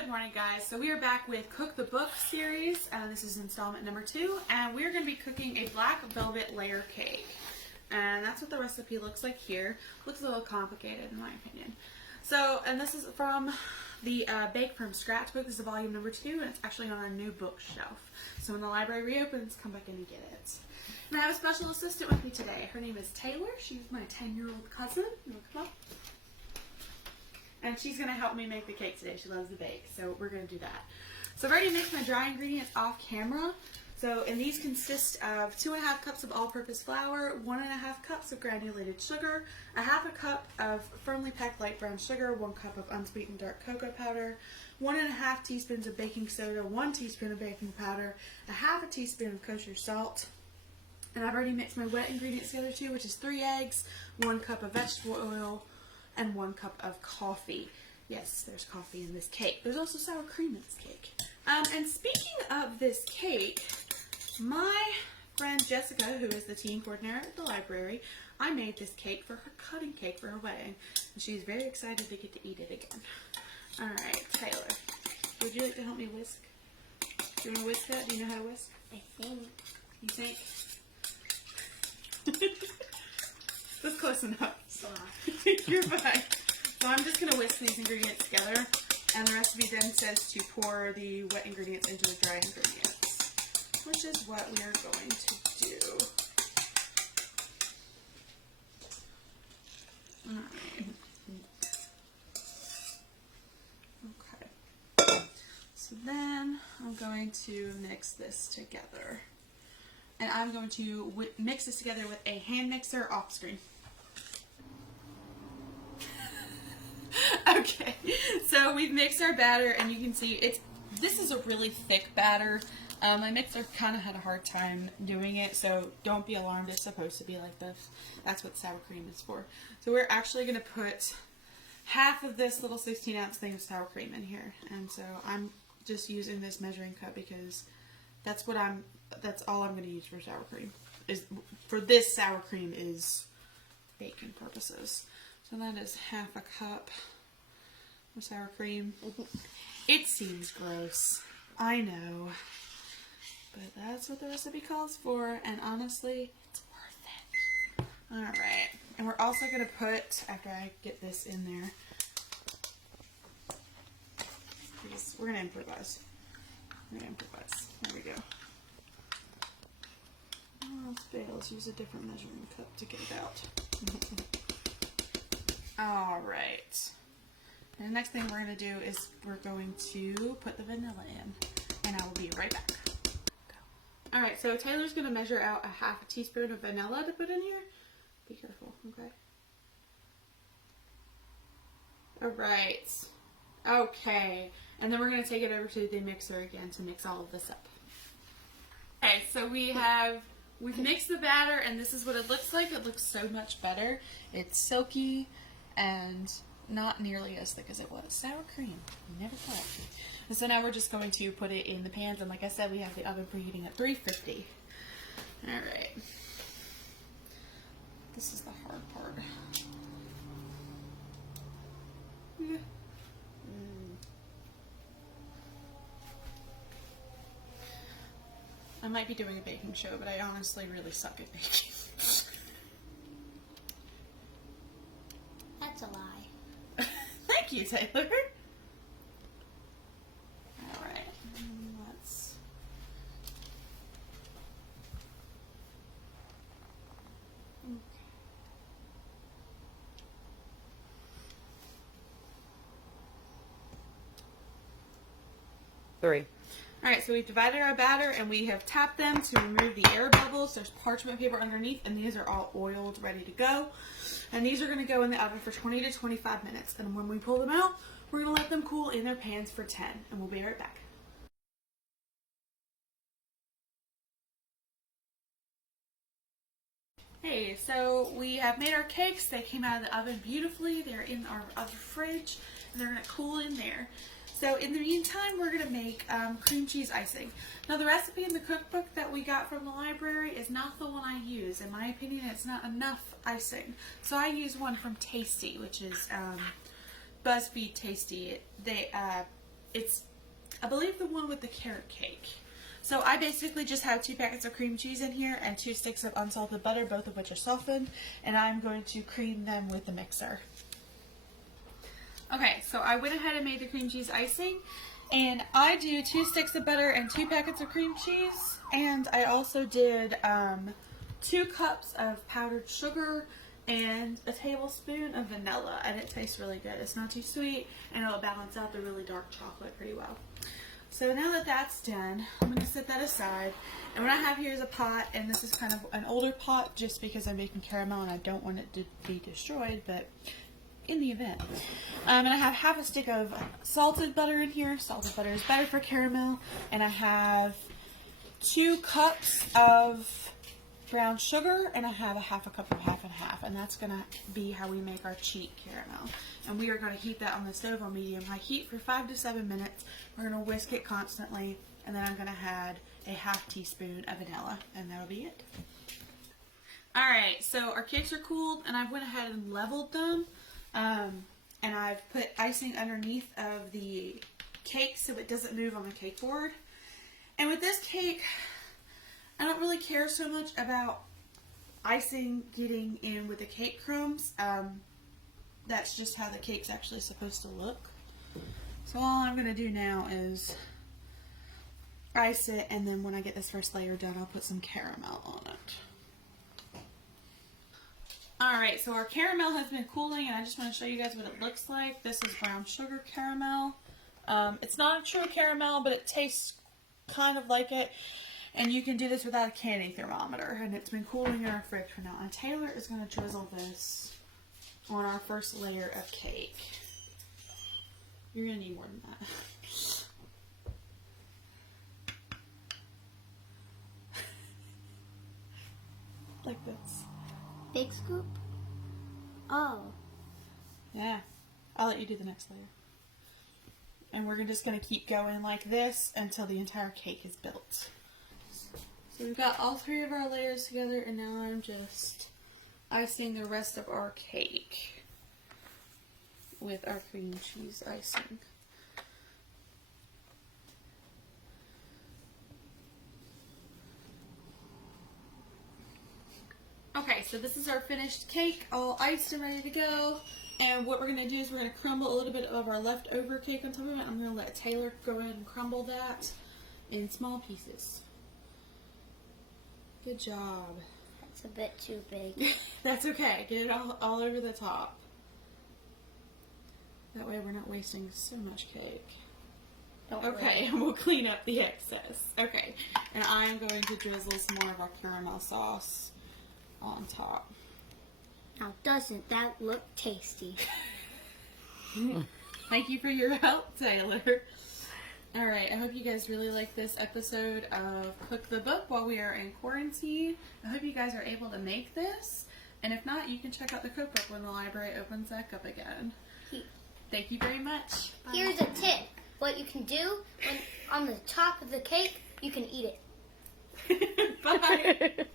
Good morning, guys. So we are back with Cook the Book series. This is installment number 2, and we're going to be cooking a black velvet layer cake. And that's what the recipe looks like here. Looks a little complicated in my opinion. So, and this is from the Bake from Scratch book. This is volume number 2, and it's actually on our new bookshelf. So when the library reopens, come back in and get it. And I have a special assistant with me today. Her name is Taylor. She's my 10-year-old cousin. You want to come up? And she's going to help me make the cake today. She loves to bake, so we're going to do that. So I've already mixed my dry ingredients off camera. So, and these consist of 2½ cups of all-purpose flour, 1½ cups of granulated sugar, 1/2 cup of firmly packed light brown sugar, 1 cup of unsweetened dark cocoa powder, 1½ teaspoons of baking soda, 1 teaspoon of baking powder, 1/2 teaspoon of kosher salt. And I've already mixed my wet ingredients together too, which is 3 eggs, 1 cup of vegetable oil, and 1 cup of coffee. Yes, there's coffee in this cake. There's also sour cream in this cake. And speaking of this cake, my friend Jessica, who is the teen coordinator at the library, I made this cake for her cutting cake for her wedding. And she's very excited to get to eat it again. Alright, Taylor, would you like to help me whisk? Do you want to whisk that? Do you know how to whisk? I think. You think? That's close enough. You're fine. So I'm just going to whisk these ingredients together, and the recipe then says to pour the wet ingredients into the dry ingredients, which is what we are going to do. Alright. Okay. So then I'm going to mix this together. And I'm going to mix this together with a hand mixer off screen. Okay, so we've mixed our batter, and you can see this is a really thick batter. My mixer kind of had a hard time doing it, so don't be alarmed. It's supposed to be like this. That's what sour cream is for. So we're actually going to put half of this little 16-ounce thing of sour cream in here, and so I'm just using this measuring cup because that's all I'm going to use for sour cream. For this sour cream is baking purposes. So that is 1/2 cup of sour cream. It seems gross, I know, but that's what the recipe calls for, and honestly, it's worth it. Alright, and we're also going to put, after I get this in there, we're going to improvise. There we go. Oh, it's big. Let's use a different measuring cup to get it out. Alright. And the next thing we're going to do is we're going to put the vanilla in. And I will be right back. Alright, so Taylor's going to measure out 1/2 teaspoon of vanilla to put in here. Be careful, okay? Alright. Okay. And then we're going to take it over to the mixer again to mix all of this up. Okay, so we've mixed the batter, and this is what it looks like. It looks so much better. It's silky and not nearly as thick as it was. Sour cream. You never thought. And so now we're just going to put it in the pans, and like I said, we have the oven preheating at 350. Alright. This is the hard part. Yeah. I might be doing a baking show, but I honestly really suck at baking. That's a lie. Thank you, Taylor. Alright, let's... Three. Alright, so we've divided our batter and we have tapped them to remove the air bubbles. There's parchment paper underneath, and these are all oiled, ready to go. And these are going to go in the oven for 20 to 25 minutes. And when we pull them out, we're going to let them cool in their pans for 10. And we'll be right back. Hey, so we have made our cakes. They came out of the oven beautifully. They're in our other fridge, and they're going to cool in there. So in the meantime, we're going to make cream cheese icing. Now the recipe in the cookbook that we got from the library is not the one I use. In my opinion, it's not enough icing. So I use one from Tasty, which is BuzzFeed Tasty. it's, I believe, the one with the carrot cake. So I basically just have 2 packets of cream cheese in here and 2 sticks of unsalted butter, both of which are softened, and I'm going to cream them with the mixer. Okay, so I went ahead and made the cream cheese icing, and I do 2 sticks of butter and 2 packets of cream cheese, and I also did 2 cups of powdered sugar and a tablespoon of vanilla, and it tastes really good. It's not too sweet, and it'll balance out the really dark chocolate pretty well. So now that that's done, I'm going to set that aside. And what I have here is a pot, and this is kind of an older pot just because I'm making caramel and I don't want it to be destroyed, but in the event. And I have half a stick of salted butter in here. Salted butter is better for caramel. And I have 2 cups of brown sugar, and I have a half a cup of half and half, and that's going to be how we make our cheat caramel. And we are going to heat that on the stove on medium-high heat for 5 to 7 minutes. We're going to whisk it constantly, and then I'm going to add a half teaspoon of vanilla, and that'll be it. Alright, so our cakes are cooled, and I went ahead and leveled them, and I've put icing underneath of the cake so it doesn't move on the cake board. And with this cake, I don't really care so much about icing getting in with the cake crumbs. That's just how the cake's actually supposed to look. So all I'm going to do now is ice it, and then when I get this first layer done, I'll put some caramel on it. Alright, so our caramel has been cooling, and I just want to show you guys what it looks like. This is brown sugar caramel. It's not a true caramel, but it tastes kind of like it. And you can do this without a candy thermometer. And it's been cooling in our fridge for now. And Taylor is going to drizzle this on our first layer of cake. You're going to need more than that. Like this. Big scoop? Oh. Yeah. I'll let you do the next layer. And we're just going to keep going like this until the entire cake is built. So we've got all 3 of our layers together, and now I'm just icing the rest of our cake with our cream cheese icing. Okay, so this is our finished cake, all iced and ready to go. And what we're going to do is we're going to crumble a little bit of our leftover cake on top of it. I'm going to let Taylor go ahead and crumble that in small pieces. Good job. That's a bit too big. That's okay. Get it all over the top. That way we're not wasting so much cake. Okay, and we'll clean up the excess. Okay, and I'm going to drizzle some more of our caramel sauce on top. Now, doesn't that look tasty? Thank you for your help, Taylor. Alright, I hope you guys really like this episode of Cook the Book while we are in quarantine. I hope you guys are able to make this. And if not, you can check out the cookbook when the library opens back up again. Thank you very much. Bye. Here's a tip. What you can do, when on the top of the cake, you can eat it. Bye.